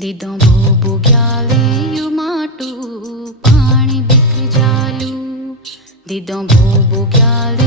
दीदों भूबू ग्याले you माटू पानी बिक जालू दीदों भूबू ग्याले